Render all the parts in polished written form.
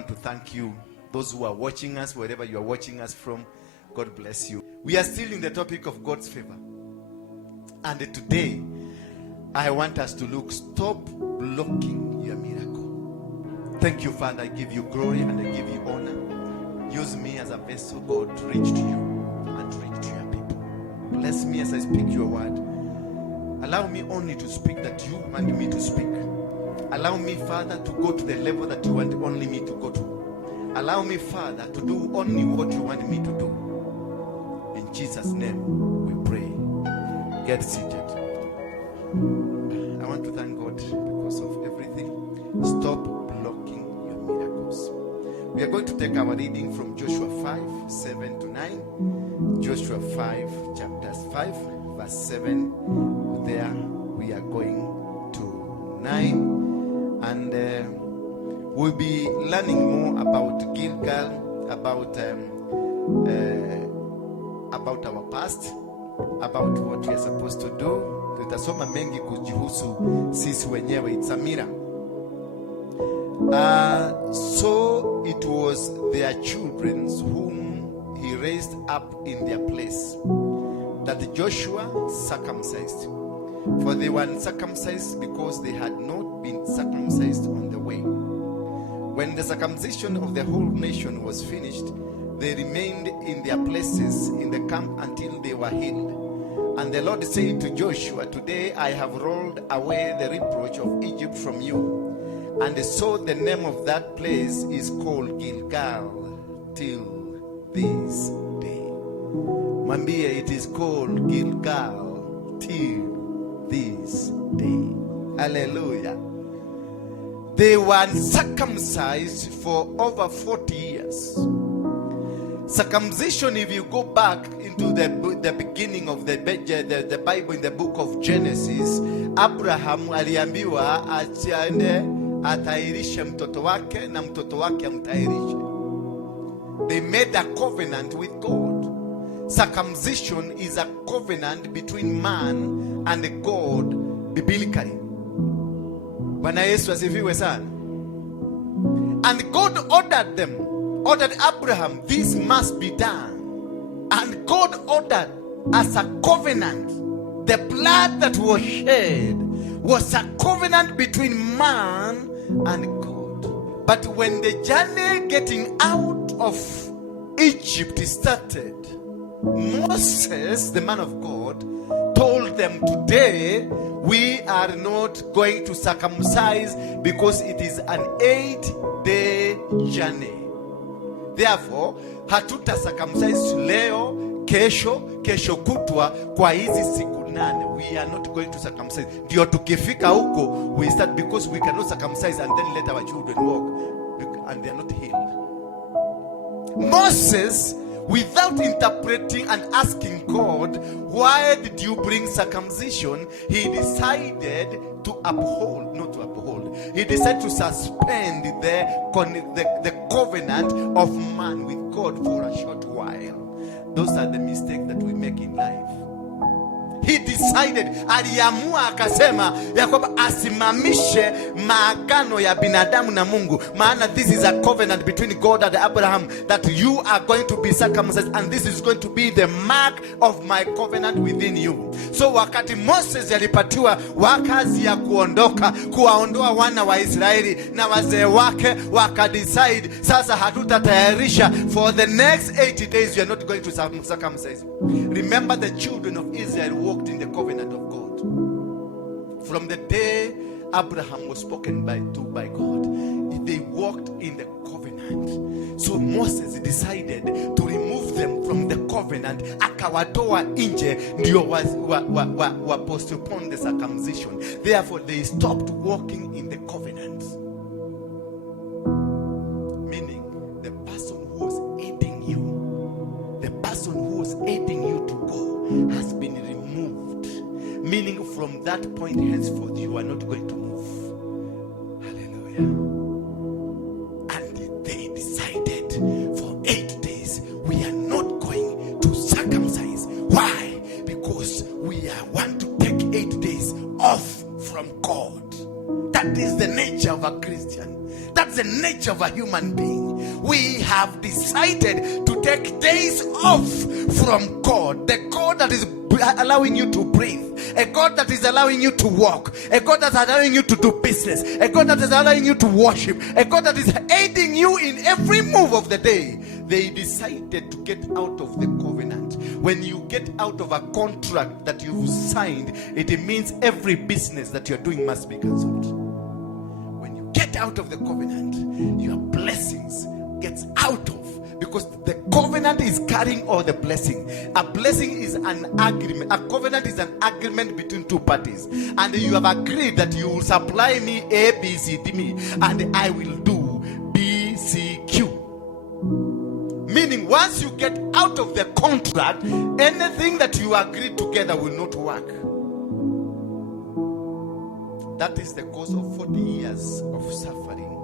want to thank you. Those who are watching us, wherever you are watching us from, God bless you. We are still in the topic of God's favor. And today, I want us to look, stop blocking your miracle. Thank you, Father. I give you glory and I give you honor. Use me as a vessel, God, to reach to you and to reach to your people. Bless me as I speak your word. Allow me only to speak that you want me to speak. Allow me, Father, to go to the level that you want only me to go to. Allow me, Father, to do only what you want me to do. In Jesus' name we pray. Get seated. I want to thank God because of everything. Stop blocking your miracles. We are going to take our reading from Joshua 5, 7 to 9. Joshua 5, chapters 5, verse 7. There we are going to 9. And we'll be learning more about Gilgal, about our past, about what we are supposed to do. Tutasoma mengi kujihusu sisi wenyewe. It's a miracle. So it was their children whom he raised up in their place that Joshua circumcised. For they were uncircumcised because they had not been circumcised on the way. When the circumcision of the whole nation was finished, they remained in their places in the camp until they were healed. And the Lord said to Joshua, "Today I have rolled away the reproach of Egypt from you." And so the name of that place is called Gilgal till this day. Mwambie, it is called Gilgal till this day. Hallelujah. They were circumcised for over 40 years. Circumcision, if you go back into the beginning of the Bible, in the book of Genesis, Abraham aliambiwa aende atairishe mtoto wake na mtoto wake amtairishe. They made a covenant with God. Circumcision is a covenant between man and God biblically. Bwana Yesu asifiwe sana. And God ordered Abraham, this must be done. And God ordered as a covenant. The blood that was shed was a covenant between man and God. But when the journey getting out of Egypt started, Moses, the man of God, told them, "Today we are not going to circumcise because it is an 8-day journey. Therefore, hatuta circumcise leo, kesho kutwa kwa hizi siku 8. We are not going to circumcise. Ndio tukifika huko, we start because we cannot circumcise and then let our children walk and they are not healed." Moses, without interpreting and asking God, "Why did you bring circumcision?" he decided to he decided to suspend the covenant of man with God for a short while. Those are the mistakes that we make in life. He decided, aliamua akasema ya kwamba asimamishe maagano ya binadamu na Mungu, maana this is a covenant between God and Abraham that you are going to be circumcised and this is going to be the mark of my covenant within you. So wakati Moses alipatiwa wakazi ya kuwaondoa wana wa Israeli na wazee wake, wakadecide sasa hatutatayarisha for the next 80 days we are not going to circumcise. Remember, the children of Israel walked in the covenant of God. From the day Abraham was spoken by God, they walked in the covenant. So Moses decided to remove them from the covenant, akawatoa nje ndio wa postpone the circumcision. Therefore they stopped walking in the covenant. Meaning the person who was aiding you to go has been removed. Meaning from that point henceforth you are not going to move. Hallelujah. And they decided for 8 days we are not going to circumcise. Why? Because we want to take 8 days off from God. That is the nature of a Christian. That's the nature of a human being. We have decided to take days off from God, the God that is allowing you to breathe, a God that is allowing you to walk, a God that is allowing you to do business, a God that is allowing you to worship, a God that is aiding you in every move of the day. They decided to get out of the covenant. When you get out of a contract that you've signed, it means every business that you're doing must be cancelled. When you get out of the covenant, your blessings gets out of, because the covenant is carrying all the blessing. A blessing is an agreement. A covenant is an agreement between two parties, and you have agreed that you will supply me A, B, C, D, me, and I will do B, C, Q. Meaning, once you get out of the contract, anything that you agreed together will not work. That is the cause of 40 years of suffering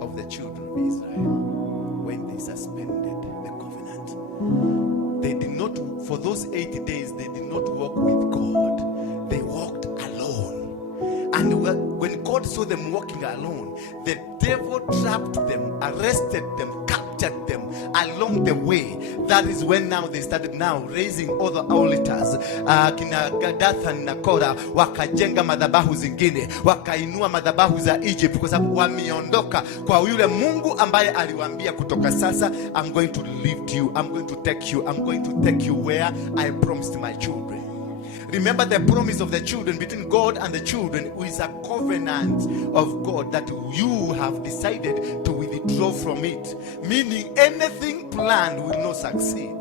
of the children of Israel when they suspended the covenant. They did not, for those 80 days, they did not walk with God. They walked alone. And when God saw them walking alone, the devil trapped them, arrested them, captured them along the way. That is when now they started now raising other altars. Kina Dathan na Kora wakajenga madhabahu zingine, wakainua madhabahu za Egypt, kwa sababu wameondoka kwa yule Mungu ambaye aliwaambia kutoka sasa, I'm going to lift you, I'm going to take you, I'm going to take you where I promised my children. Remember the promise of the children between God and the children is a covenant of God that you have decided to withdraw from it. Meaning anything planned will not succeed.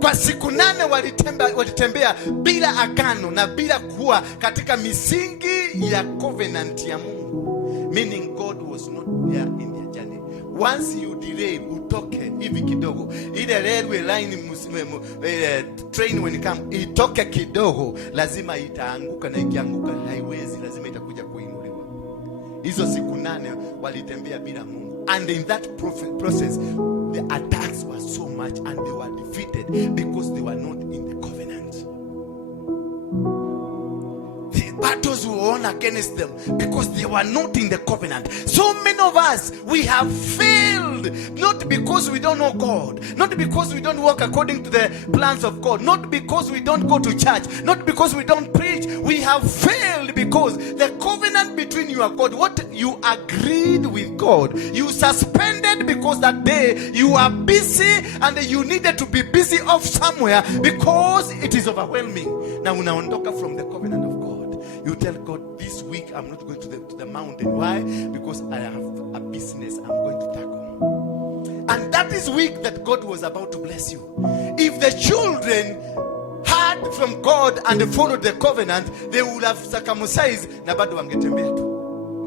Kwa siku 8 walitembea bila agano na bila kuwa katika misingi ya covenant ya Mungu. Meaning God was not there in their journey. Once you delay, utoke hivi kidogo, ile railway line train when it come itoke kidogo, lazima itaanguka, na ikianguka haiwezi, lazima itakuja kuinuliwa. Hizo siku 8 walitembea bila Mungu, and in that process the attacks were so much and they were defeated because they were not in the covenant. The battles were on against them because they were not in the covenant. So many of us, we have failed, not because we don't know God, not because we don't walk according to the plans of God, not because we don't go to church, not because we don't preach. We have failed because the covenant between you and God, what you agreed with God, you suspended because that day you are busy and you needed to be busy off somewhere because it is overwhelming. Now unaondoka from the covenant of God. You tell God, this week I'm not going to the mountain. Why? Because I have a business I'm going to tackle. And that is week that God was about to bless you. If the children heard from God and they followed the covenant, they would have circumcised na bado wangetembea tu.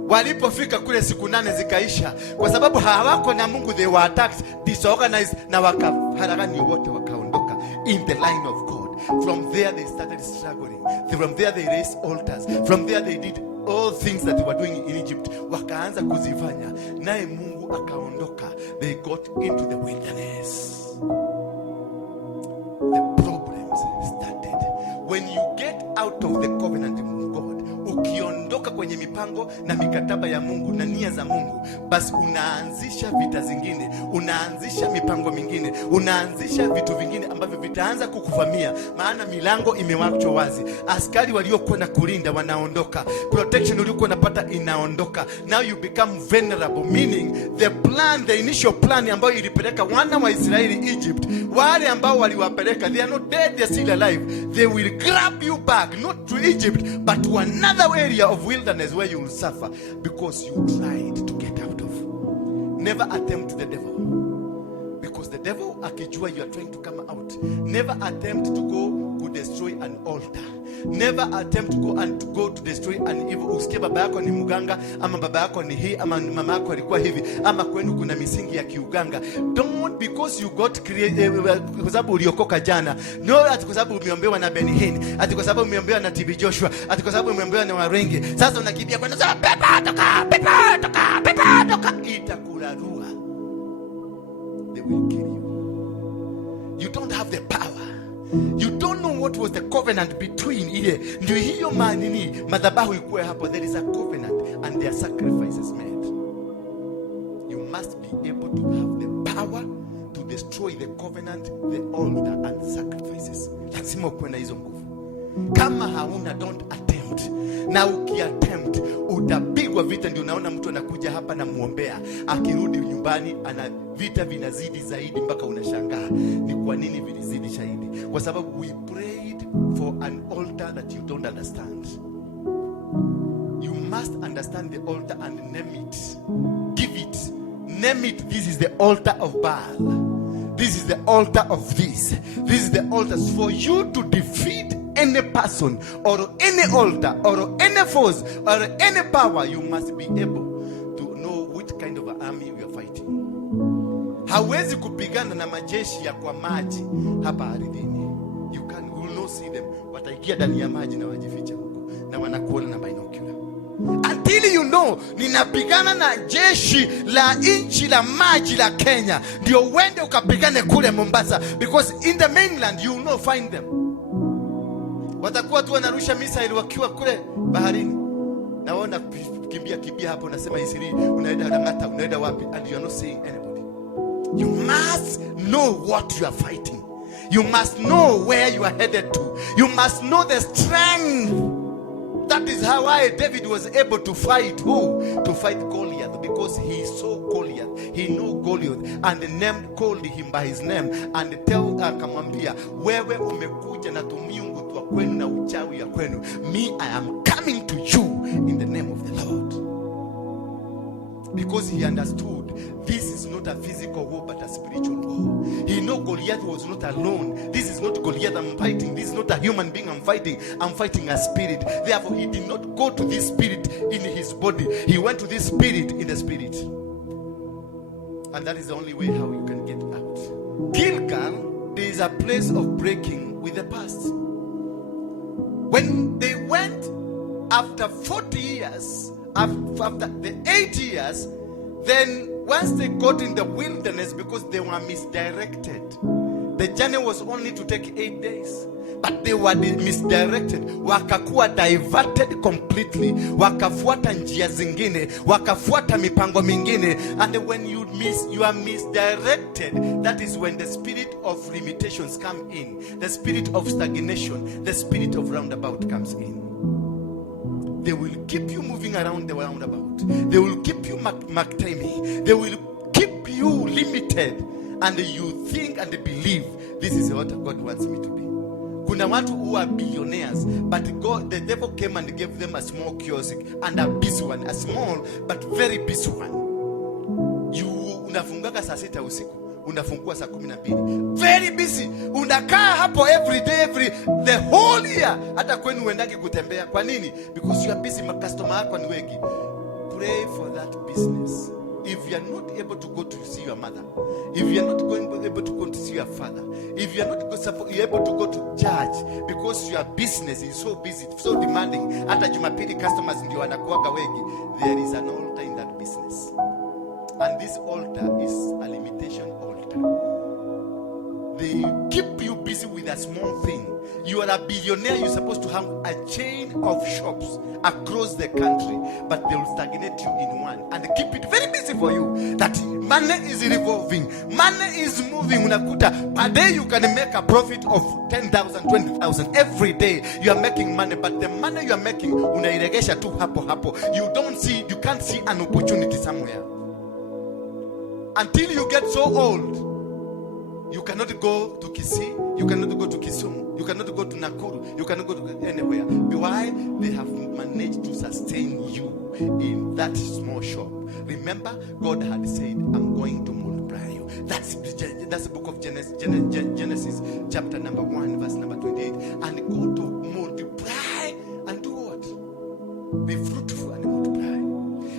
Walipofika kule siku 8 zikaisha, kwa sababu hawako na Mungu, they were attacked, disorganized, na wakaharagani wote wakaondoka in the line of God. From there they started struggling. From there they raised altars. From there they did all things that they were doing in Egypt. Wakaanza kuzifanya, naye Mungu akaondoka. They got into the wilderness. The problems started. When you get out of the covenant of God, ukiondoka kwenye mipango na mikataba ya Mungu na nia za Mungu, basi unaanzisha vita zingine, unaanzisha mipango mingine, unaanzisha vitu vingine ambavyo vitaanza kukuvamia, maana milango imewachwa wazi. Askari waliokuwa na kulinda wanaondoka, protection uliokuwa unapata inaondoka. Now you become vulnerable, meaning the plan, the initial plan ambayo ilipeleka wana wa Israeli Egypt, wale ambao waliwapeleka, they are not dead, they are still alive. They will grab you back, not to Egypt, but to another area of wilderness where you will suffer because you tried to get out of. Never attempt the devil, because the devil akijua you are trying to come out. Never attempt to go to destroy an altar. Never attempt to go to destroy an evil. Usikie baba yako ni muganga, ama baba yako ni hii, ama mama yako alikuwa hivi, ama kwenu kuna misingi ya kiuganga. Don't, because you got created, kwa sababu uliokoka jana. No, ati kwa sababu umeombewa na Benihini, ati kwa sababu umeombewa na TB Joshua, ati kwa sababu umeombewa na Waruinge. Sasa unakimbia kwenda sasa, pepa toka, pepa toka, pepa toka. Itakurarua. They will kill you. You don't have the power. You don't know what was the covenant between ile. Ndio hiyo manini madhabahu ikuwe hapo. There is a covenant and there are sacrifices made. be able to have the power to destroy the covenant, the altar and the sacrifices. Lazima ukuwe na hizo nguvu. Kama hauna, don't attempt. Na ukiattempt utapigwa vita. Ndio unaona mtu anakuja hapa na muombea, akirudi nyumbani ana vita vinazidi zaidi, mpaka unashangaa ni kwa nini vilizidi zaidi. Kwa sababu we prayed for an altar that you don't understand. You must understand the altar and name it. Give it. Name it. This is the altar of Baal. This is the altar of this. This is the altar. For you to defeat any person or any altar or any force or any power, you must be able to know which kind of army you are fighting. Hawezi kupigana na majeshi ya kwa maji hapa ardhini. You will not see them. Wataikia ndani ya maji na wajificha huko na wanakuona na binocular. Until you know, ninapigana na jeshi la inchi la maji la Kenya, ndio uende ukapigane kule Mombasa, because in the mainland you will not find them. Watakuwa tu wanarusha missile wakiwa kule baharini. Naona kimbia hapo, nasema Isiri, unaenda Langata, unaenda wapi, and you are not seeing anybody. You must know what you are fighting. You must know where you are headed to. You must know the strength. That is how David was able to fight who? To fight Goliath, because he saw Goliath. He knew Goliath and the name called him by his name and tell akamwambia, wewe umekuja na tumiungu twa kwenu na uchawi ya kwenu. Me, I am coming to you in the name of the Lord. Because he understood this is not a physical war but a spiritual war. He knew Goliath was not alone. This is not Goliath I'm fighting. This is not a human being I'm fighting. I'm fighting a spirit. Therefore, he did not go to this spirit in his body. He went to this spirit in the spirit. And that is the only way how you can get out. Gilgal is a place of breaking with the past. When they went after 40 years, after the 8 years, then once they got in the wilderness, because they were misdirected, the journey was only to take 8 days, but they were misdirected. Wakakuwa diverted completely, wakafuata njia zingine, wakafuata mipango mingine. And when you are misdirected, that is when the spirit of limitations come in, the spirit of stagnation, the spirit of roundabout comes in. They will keep you moving around the roundabout. They will keep you timey. They will keep you limited. And you think and believe this is what God wants me to be. Kuna watu who are billionaires, but the devil came and gave them a small kiosk and a busy one, a small but very busy one. Unafungaka saa 6 usiku, unafungua saa 12. Very busy. Unakaa hapo every day, the whole year. Hata kwenu uendaki kutembea. Kwa nini? Because you are busy, customer wako ni wengi. Pray for that business. If you are not able to go to see your mother, if you are not able to go to see your father, if you are not able to go to church because your business is so busy, so demanding, hata Jumapili customers ndio wanakuaga wengi, there is an altar in that business. And this altar is a limitation altar. They keep you busy with a small thing. You are a billionaire, you're supposed to have a chain of shops across the country, but they will stagnate you in one and keep it very busy for you. That money is revolving, money is moving. Unakuta per day you can make a profit of 10,000, 20,000 every day. You are making money, but the money you are making unairegesha tu hapo. You can't see an opportunity somewhere. Until you get so old, you cannot go to Kisii, you cannot go to Kisumu, you cannot go to Nakuru, you cannot go to anywhere. Why? They have managed to sustain you in that small shop. Remember, God had said, I'm going to multiply you. That's the book of Genesis chapter number 1, verse number 28. And go to multiply and do what? Be fruitful and multiply.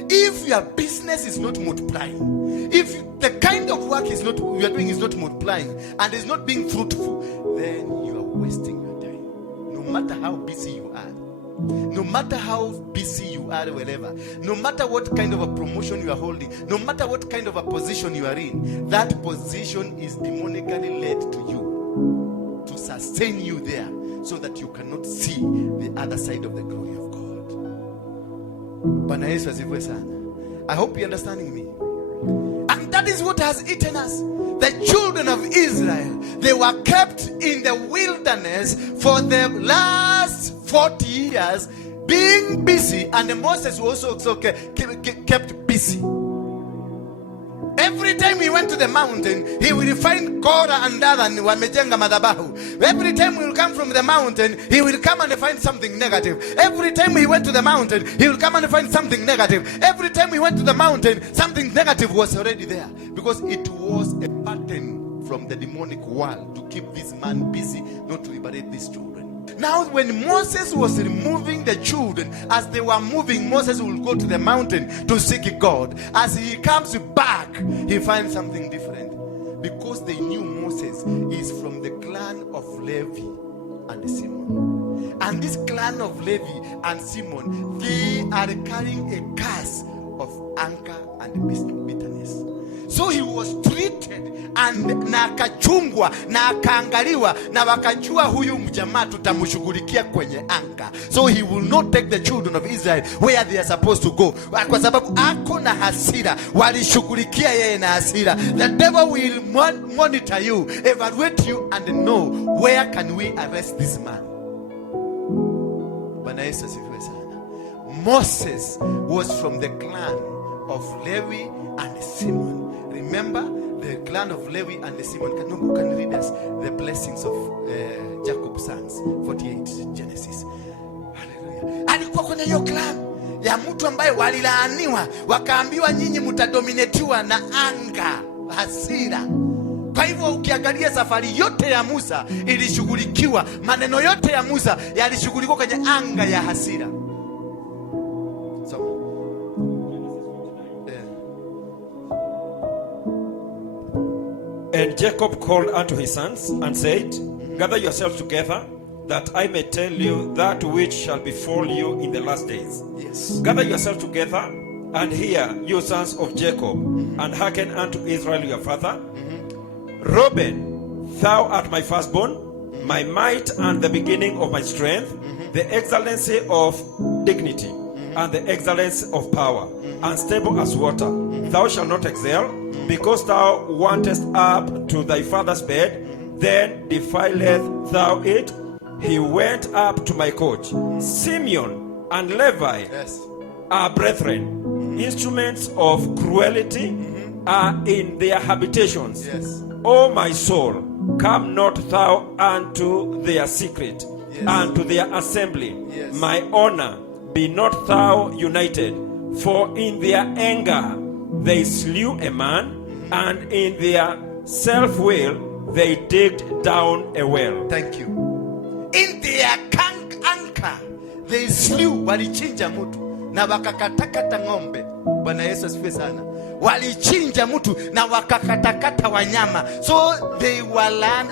If your business is not multiplying, if the kind of work you are doing is not multiplying and is not being fruitful, then you are wasting your time. No matter how busy you are, no matter how busy you are wherever, no matter what kind of a promotion you are holding, no matter what kind of a position you are in, that position is demonically led to you to sustain you there so that you cannot see the other side of the glory of God. Bwana Yesu asifiwe sana. I hope you're understanding me. And that is what has eaten us. The children of Israel, they were kept in the wilderness for the last 40 years, being busy, and Moses was also kept busy. Every time he went to the mountain, he will find Korah and Dathan wamejenga madhabahu. Every time he will come from the mountain, he will come and find something negative. Every time he went to the mountain, he will come and find something negative. Every time he went to the mountain, something negative was already there, because it was a pattern from the demonic world to keep this man busy, not to liberate these children. Now when Moses was removing the children, as they were moving, Moses will go to the mountain to seek God. As he comes back, he finds something different, because they knew Moses is from the clan of Levi and Simon. And this clan of Levi and Simon, they are carrying a curse of anger and bitterness. So he was treated and na akachungwa na akaangaliwa na wakajua huyu mjamaa tutamshughulikia kwenye anga. So he will not take the children of Israel where they are supposed to go, kwa sababu ako na hasira, walishughulikia yeye na hasira. The devil will monitor you, evaluate you, and know where can we arrest this man. Bwana Yesu asifiwe sana. Moses was from the clan of Levi and Simon. Remember the clan of Levi and Simon. Who can read us the blessings of Jacob's sons, 48 Genesis. Hallelujah. Alikuwa kwenye hiyo clan ya mtu ambaye walilaaniwa, wakaambiwa nyinyi mtadominatiwa na anga, hasira. Kwa hivyo ukiangalia safari yote ya Musa ilishughulikiwa, maneno yote ya Musa yalishughulikiwa kwenye anga ya hasira. And Jacob called unto his sons and said, gather yourselves together, that I may tell you that which shall befall you in the last days. Yes. Gather yourselves together, and hear, you sons of Jacob, and hearken unto Israel your father. Reuben, thou art my firstborn, my might and the beginning of my strength, the excellency of dignity, and the excellence of power, unstable as water. Thou shalt not excel, because thou wantest up to thy father's bed, then defileth thou it. He went up to my coach. Simeon and Levi, yes, are brethren. Instruments of cruelty are in their habitations. Yes. O my soul, come not thou unto their secret, yes, unto their assembly. Yes. My honor, be not thou united, for in their anger they slew a man, and in their self-will they digged down a well. Thank you. In their anger they slew, walichinja mtu na wakakatakata ng'ombe. Bwana Yesu asifiwe sana. Walichinja mtu na wakakatakata wanyama. So they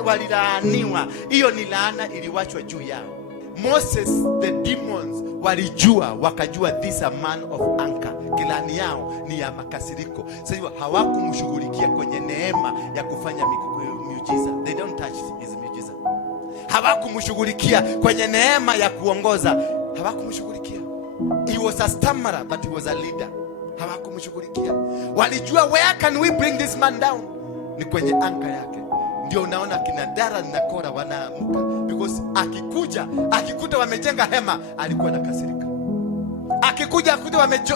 walilaaniwa. Hiyo ni laana iliwachwa juu yao. Moses, the demons walijua, wakajua this a man of anger. Kilani yao ni ya makasiriko. Sasa hawakumshughulikia kwenye neema ya kufanya miujiza. They don't touch his miujiza. Hawakumshughulikia kwenye neema ya kuongoza. Hawakumshughulikia. He was a stammerer, but he was a leader. Hawakumshughulikia. Walijua where can we bring this man down? Ni kwenye anga yake. Ndio unaona kina Dathan na Korah wanaamuka, because akikuta wamejenga hema, alikuwa anakasirika. Akikuja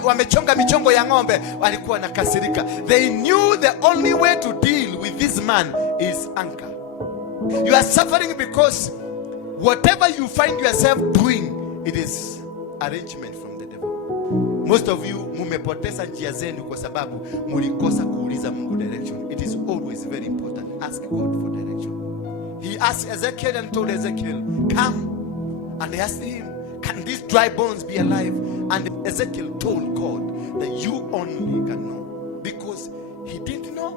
wamechonga michongo ya ng'ombe, walikuwa nakasirika. They knew the only way to deal with this man is anger. You are suffering because whatever you find yourself doing, it is arrangement from the devil. Most of you mumepoteza njia zenu kwa sababu mulikosa kuuliza Mungu direction. It is always very important. Ask God for direction. He asked Ezekiel and told Ezekiel, come. And he asked him, can these dry bones be alive? And Ezekiel told God that you only can know, because he didn't know.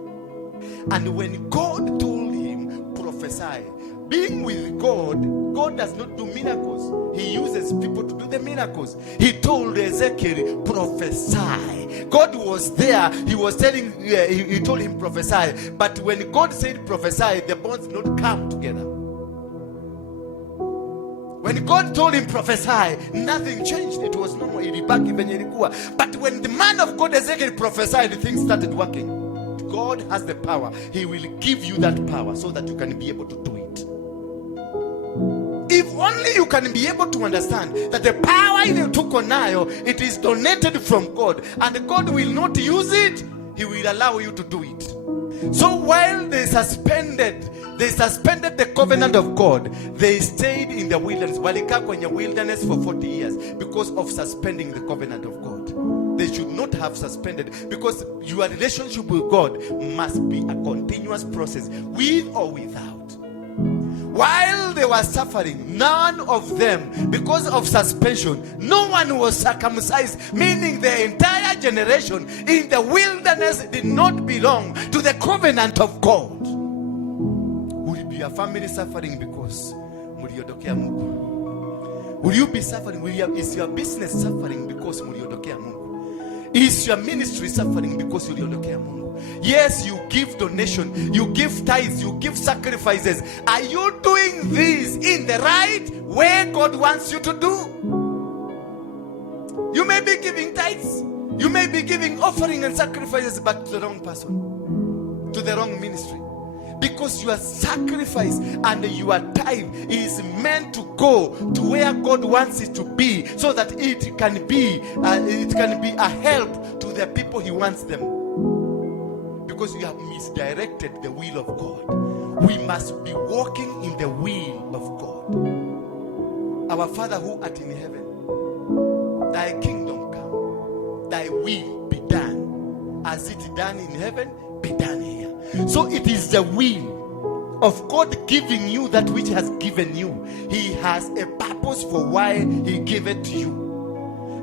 And when God told him, prophesy, being with God, God does not do miracles. He uses people to do the miracles. He told Ezekiel, prophesy. God was there. He was telling, he told him, prophesy. But when God said prophesy, the bones did not come together. When God told him prophesy, nothing changed. It was normal. But when the man of God Ezekiel prophesied, things started working. God has the power. He will give you that power so that you can be able to do it. If only you can be able to understand that the power you took on now, it is donated from God, and God will not use it. He will allow you to do it. So while they suspended the covenant of God, they stayed in the wilderness. Walikaa kwenye wilderness for 40 years because of suspending the covenant of God. They should not have suspended, because your relationship with God must be a continuous process, with or without. While they were suffering, none of them, because of suspension, no one was circumcised, meaning the entire generation in the wilderness did not belong to the covenant of God. Will be your family suffering because muliodokea Mungu? Will you be suffering? Is your business suffering because muliodokea Mungu? Is your ministry suffering because uliodokea Mungu? Yes, you give donation, you give tithes, you give sacrifices. Are you doing this in the right way God wants you to do? You may be giving tithes, you may be giving offering and sacrifices, but to the wrong person, to the wrong ministry. Because your sacrifice and your tithe is meant to go to where God wants it to be, so that it can be a help to the people He wants them. Because you have misdirected the will of God. We must be walking in the will of God. Our Father who art in heaven, thy kingdom come, thy will be done, as it done in heaven, be done here. So it is the will of God giving you that which has given you. He has a purpose for why He gave it to you.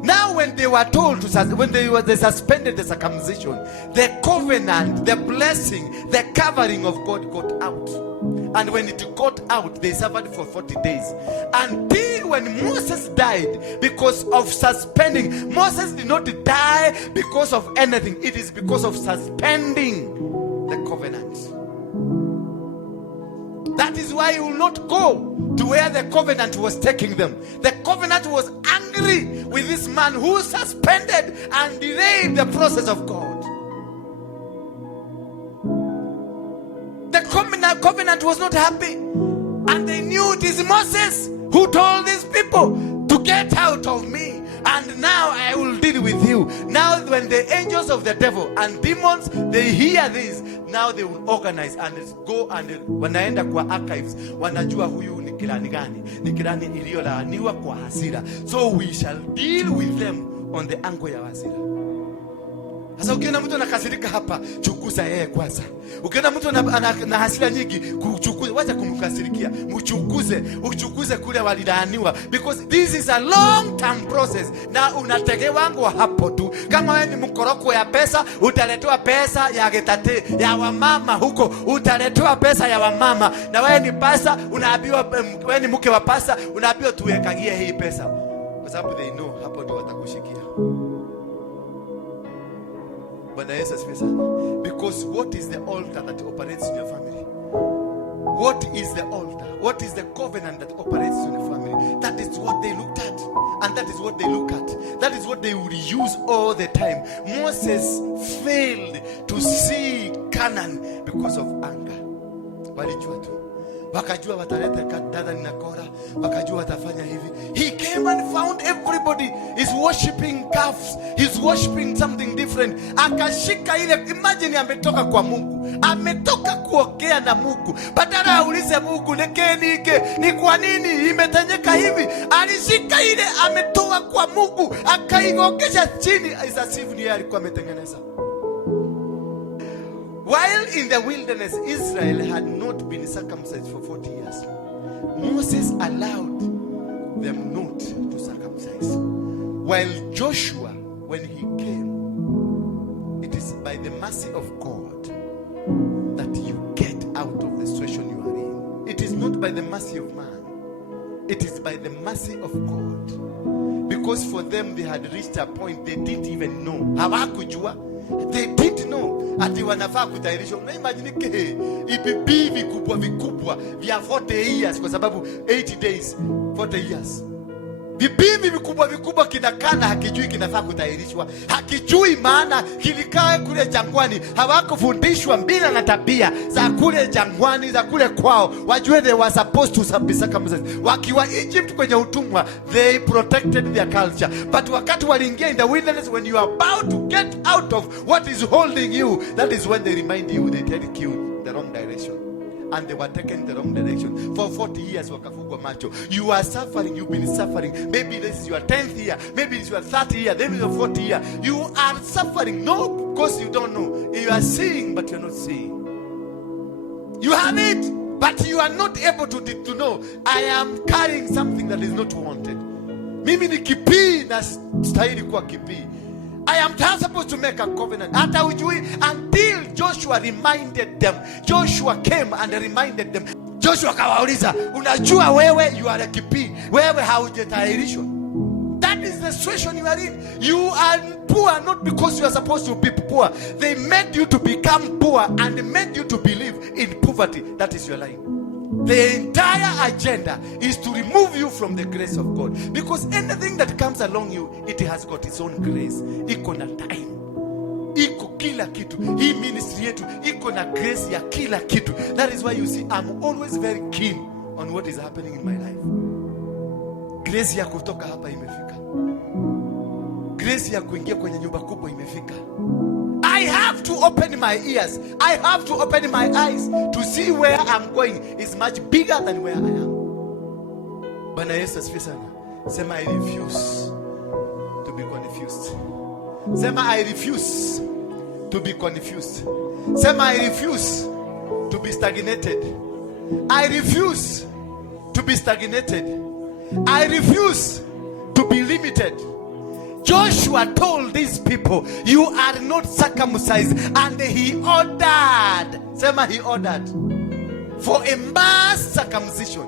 Now when they were told to, they suspended the circumcision, the covenant, the blessing, the covering of God got out. And when it got out, they suffered for 40 days. Until when Moses died because of suspending. Moses did not die because of anything. It is because of suspending the covenant. That is why you will not go to where the covenant was taking them. The covenant was angry with this man who suspended and delayed the process of God. The covenant was not happy, and they knew it is Moses who told these people to get out of me, and now I will deal with you. Now when the angels of the devil and demons, they hear this, now they will organize and go, and wanaenda kwa archives, wanajua huyu ni kirani gani, ni kirani iliyolaaniwa kwa hasira. So we shall deal with them on the angle ya hasira. Sasa ukiona mtu anakasirika hapa, chunguza yeye kwanza. Ukiona mtu na hasira nyingi, kuchunguza, wacha kumkasirikia. Uchunguze kule walilaaniwa, because this is a long term process. Na unategewangwa hapo tu. Kama wewe ni mkoroko ya pesa, utaletewa pesa ya getate ya wamama huko, utaletewa pesa ya wamama. Na wewe ni pasa, unaambiwa wewe ni mke wa pasa, unaambiwa tuwekagie hii pesa. Kwa sababu they know hapo ndio watakushikia. Because what is the altar that operates in your family? What is the altar? What is the covenant that operates in your family? That is what they looked at, and that is what they look at. That is what they would use all the time. Moses failed to see Canaan because of anger. Walijua tu. Wakajua wataleta Dathani na Kora, wakajua watafanya hivi. He came and found everybody is worshiping calves. He's worshiping something different. Akashika ile, imagine ametoka kwa Mungu. Ametoka kuongea na Mungu. Badala aulize Mungu, nekenike, ni kwa nini imetendeka hivi? Alishika ile ametoka kwa Mungu, akaigongesha chini, as if ni alikuwa ametengeneza. While in the wilderness, Israel had not been circumcised for 40 years. Moses allowed them not to circumcise. While Joshua, when he came, it is by the mercy of God that you get out of the situation you are in. It is not by the mercy of man. It is by the mercy of God. Because for them, they had reached a point they didn't even know. Hawakujua. They didn't know ati wanafaa kutahirishwa. Imagine ibibi vikubwa vya 40 years kwa sababu 80 days 40 years. Vibibi vikubwa kinakana hakijui kinafaa kutahirishwa. Hakijui maana kilikaa kule jangwani. Hawakufundishwa mbila na tabia za kule jangwani, za kule kwao. Wajue they were supposed to be circumcised. Wakiwa Egypt kwenye utumwa, they protected their culture. But wakati waliingia in the wilderness, when you are about to get out of what is holding you, that is when they remind you, they take you the wrong direction. And they were taken the wrong direction. For 40 years wakafungwa macho. You are suffering, you've been suffering. Maybe this is your 10th year, maybe it's your 30th year, maybe your 40th year. You are suffering, no, because you don't know. You are seeing, but you're not seeing. You have it, but you are not able to know. I am carrying something that is not wanted. Mimi ni kipii na stahili kuwa kipii. I am not supposed to make a covenant. Hata ujui, until Joshua reminded them. Joshua came and reminded them. Joshua kawauliza, unajua wewe you are a kipii, wewe haujatahirishwa. That is the situation you are in. You are poor not because you are supposed to be poor. They made you to become poor and made you to believe in poverty. That is your line. The entire agenda is to remove you from the grace of God. Because anything that comes along you, it has got its own grace. Iko na time. Iko kila kitu. Hii ministry yetu, iko na grace ya kila kitu. That is why you see, I'm always very keen on what is happening in my life. Grace ya kutoka hapa imefika. Grace ya kuingia kwenye nyumba kubwa imefika. I have to open my ears. I have to open my eyes to see where I'm going is much bigger than where I am. Bwana Yesu asifiwe sana. Sema I refuse to be confused. Sema I refuse to be confused. Sema I refuse to be stagnated. I refuse to be stagnated. I refuse to be limited. Joshua told these people, you are not circumcised, and he ordered, sema he ordered, for a mass circumcision.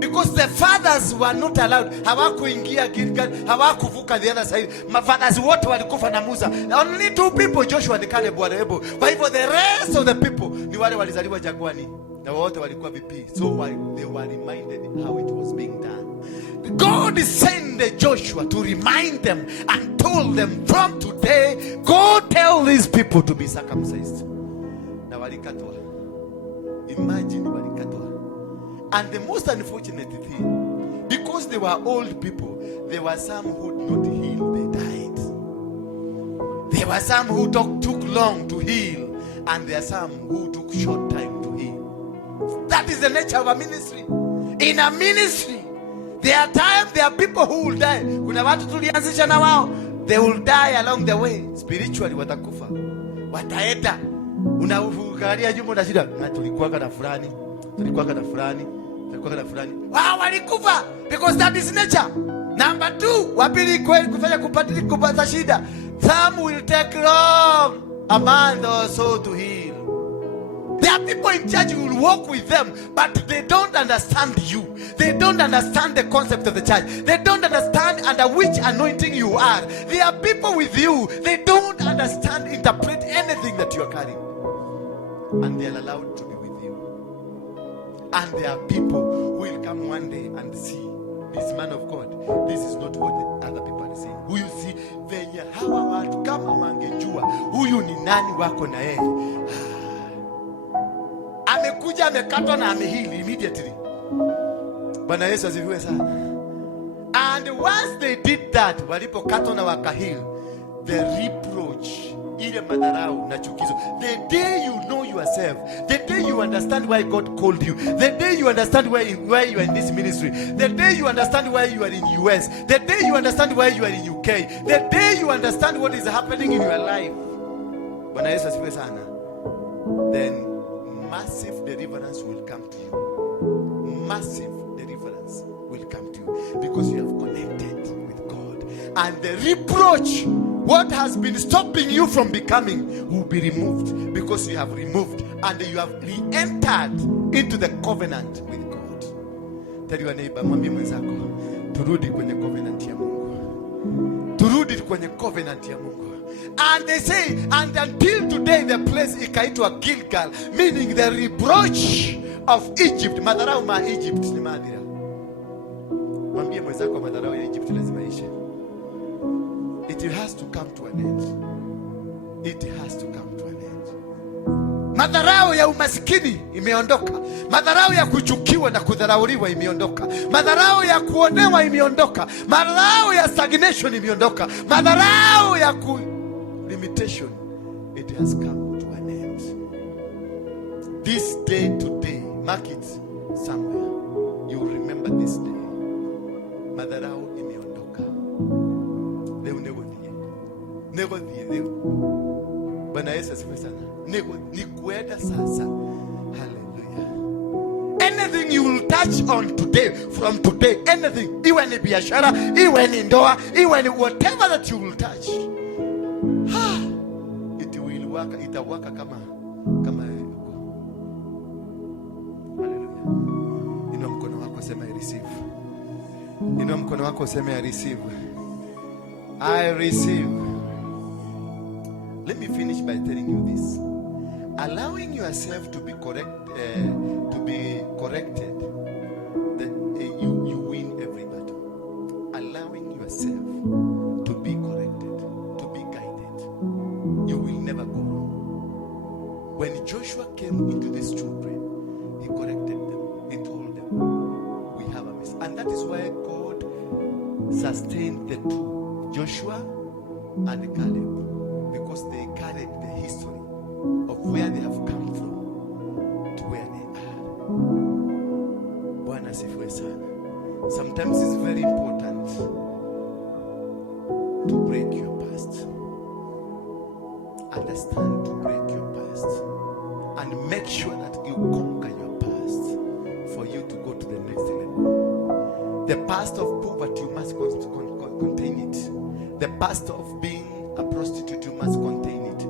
Because the fathers were not allowed. Hawakuingia Gilgal, hawakuvuka the other side. Mafathers wote walikufa na Musa. Only 2 people, Joshua and Caleb, were able. But for the rest of the people, ni wale walizaliwa jangwani. Na wote walikuwa vipi. So they were reminded how it was being done. God sent Joshua to remind them and told them, from today, go tell these people to be circumcised. Na walikatwa. Imagine walikatwa. And the most unfortunate thing, because they were old people, there were some who did not heal, they died. There were some who took long to heal, and there are some who took short time to heal. That is the nature of a ministry. In a ministry, there are times, there are people who will die. Kuna watu tulianzisha na wao, they will die along the way. Spiritually watakufa. Wataenda. Unaangalia jumbo na shida, na tulikuwa na fulani. Wao walikufa because that is nature. Number 2, wapili kweli kufanya kupata shida. Some will take long, a month or so to heal. There are people in church who will walk with them, but they don't understand you. They don't understand the concept of the church. They don't understand under which anointing you are. There are people with you, they don't understand, interpret anything that you are carrying. And they are allowed to be with you. And there are people who will come one day and see, this man of God, this is not what the other people are saying. Who you see, venye hawa watu kama wangejua huyu ni nani wako na yeye. Amekuja amekatwa na amehili immediately. Bwana Yesu asifiwe sana. And once they did that, walipokatwa na wakahili, the reproach, ile madharau na chukizo, the day you know yourself, the day you understand why God called you, the day you understand why you are in this ministry, the day you understand why you are in US, the day you understand why you are in UK, the day you understand what is happening in your life, Bwana Yesu asifiwe sana, then massive deliverance will come to you. Massive deliverance will come to you because you have connected with God. And the reproach, what has been stopping you from becoming, will be removed because you have removed and you have re-entered into the covenant with God. Tell your neighbor, mwambie mwenzako, turudi kwenye covenant ya Mungu. Turudi warudi kwenye covenant ya Mungu. And they say, and until today the place ikaitwa Gilgal, meaning the reproach of Egypt. Madharau ma Egypt ni madhira. Mwambie mwenzako madharau ya Egypt lazima ishe. It has to come to an end. It has to come to an end. Madharau ya umaskini imeondoka. Madharau ya kuchukiwa na kudharauliwa imeondoka. Madharau ya kuonewa imeondoka. Madharau ya stagnation imeondoka. Madharau ya limitation, it has come to an end. This day today, mark it somewhere. You will remember this day. Madharau imeondoka. Leo nego die. Bwana Yesu asifiwe sana. Nego ni kuenda sasa. Hallelujah. Anything you will touch on today, from today, anything, iwe ni biashara, iwe ni ndoa, iwe ni whatever that you will touch, it will work, itawaka kama yuko. Hallelujah. Inua mkono wako sema I receive. Inua mkono wako sema I receive. I receive. Let me finish by telling you this. Allowing yourself to be corrected, that you win every battle. Allowing yourself to be corrected, to be guided, you will never go wrong. When Joshua came into these children, he corrected them. He told them, we have a mess. And that is why God sustained the two, Joshua and Caleb, because they carried the history of where they have come from to where they are. Bwana sifiwe sana. Sometimes it's very important to break your past. Understand to break your past. And make sure that you conquer your past for you to go to the next level. The past of poverty, you must contain it. The past of being a prostitute, you must contain it.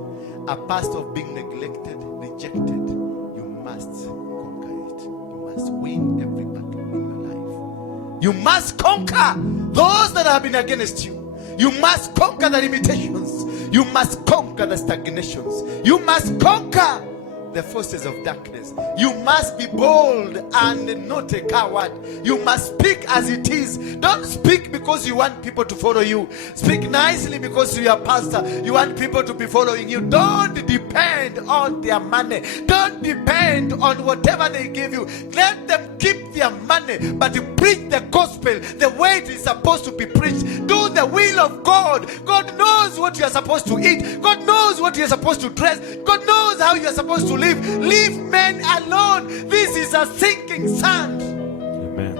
A past of being neglected, rejected, you must conquer it. You must win every battle in your life. You must conquer those that have been against you. You must conquer the limitations. You must conquer the stagnations. You must conquer the forces of darkness. You must be bold and not a coward. You must speak as it is. Don't speak because you want people to follow you. Speak nicely because you are pastor. You want people to be following you. Don't depend on their money. Don't depend on whatever they give you. Let them keep their money, but you preach the gospel the way it is supposed to be preached. Do the will of God. God knows what you are supposed to eat. God knows what you are supposed to dress. God knows how you are supposed to live. Leave men alone. This is a sinking sand. Amen.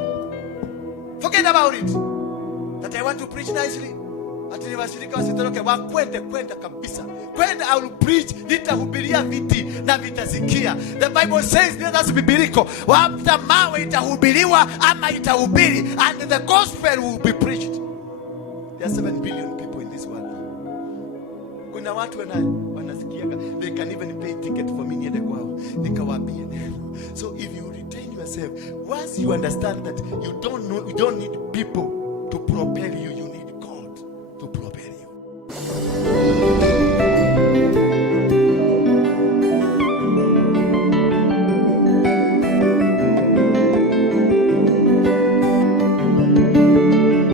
Forget about it. That I want to preach nicely. Ati washirika wasitoroke wakwende kabisa. Kwenda I will preach, nitahubiria viti na vitasikia. The Bible says let us be biblical. Wapta mawe itahubiriwa ama itahubiri, and the gospel will be preached. There are 7 billion people in this world. Kuna watu wanasikiaga, they can even pay ticket for me niende kwao nikawaambie neno. So if you retain yourself, once you understand that you don't need people to propel you, you need God to propel you.